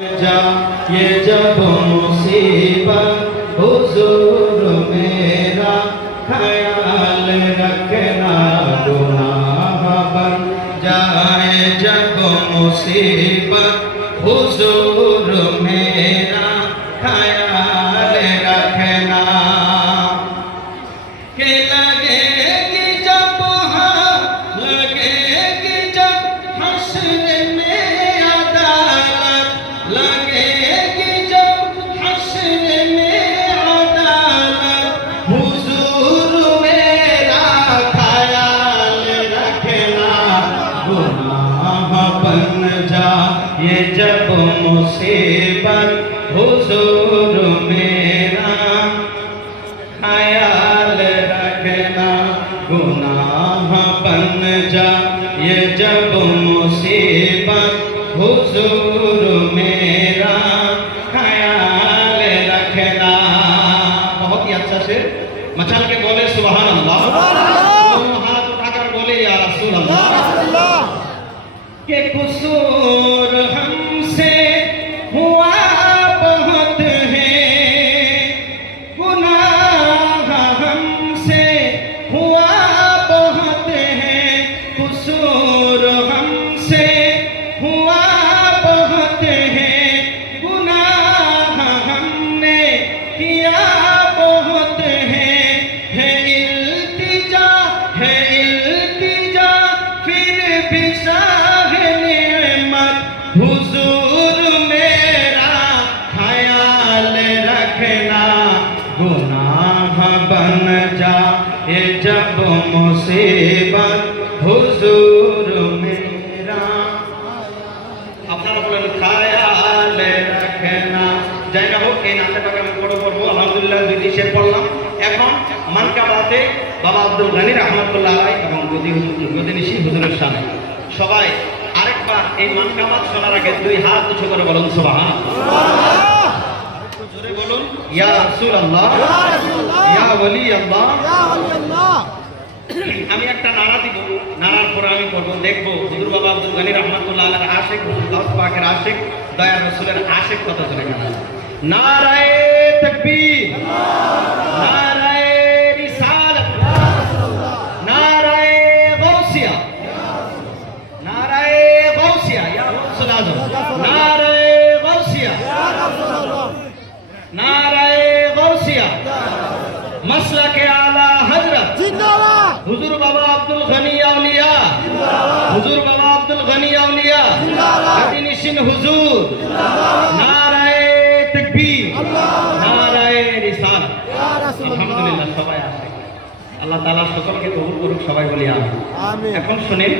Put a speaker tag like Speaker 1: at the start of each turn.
Speaker 1: जा ये जब मुसीबत हुजूर मेरा ख्याल रखना गुनाह बन जाए जब मुसीबत हुजूर ये जब मुसीबत हुजूर मेरा ख्याल रखना गुनाह बन जा ये जब मुसीबत हुजूर মাচালকে বলে সুবহান আল্লাহ হাত উঠাকার বলে ইয়া রাসূল আল্লাহ কে কুসুর হুজুর মেরা খায়াল রখনা গুনাহ বন যা, এ জব মুসিবত। হুজুর মেরা আপনারা বলেন, খায়াল রখনা জায়গা হোক, এই নাটকটাকে আমি পড়ে করব? আলহামদুলিল্লাহ, দুই দিশে পড়লাম এখন মানকাবাতে বাবা আব্দুল গানির আহমদুল্লাহ রায় এবং গদি গদিনিশি হুজুরের সামনে। সবাই এই মানকাবাত শোনার আগে দুই হাত উঁচু করে বলুন সুবহান আল্লাহ আমি একটা নারা দিব নারার পরে আমি করব দেখব। হুজুর বাবা আব্দুল গানি রহমতুল্লাহ আলার আশেক গাউস পাকের আশেক, দয়া রসুলের আশেক কথা চলে নারায়ে তাকবীর। ইয়া আযম নারায়ে গাউসিয়া নারায়ে গাউসিয়া মাসলাকে আলা হযরত হুজুর বাবা আব্দুল গনি আউলিয়া। হুজুর বাবা আব্দুল গনি আউলিয়া। হাদিনিশিন হুজুর তাকবীর রিসালাত আলহামদুলিল্লাহ সবাই আসে আল্লাহ তাআলা সকলকে কবুল করুক সবাই বলি আমিন।
Speaker 2: আমিন।
Speaker 1: এখন শুনেন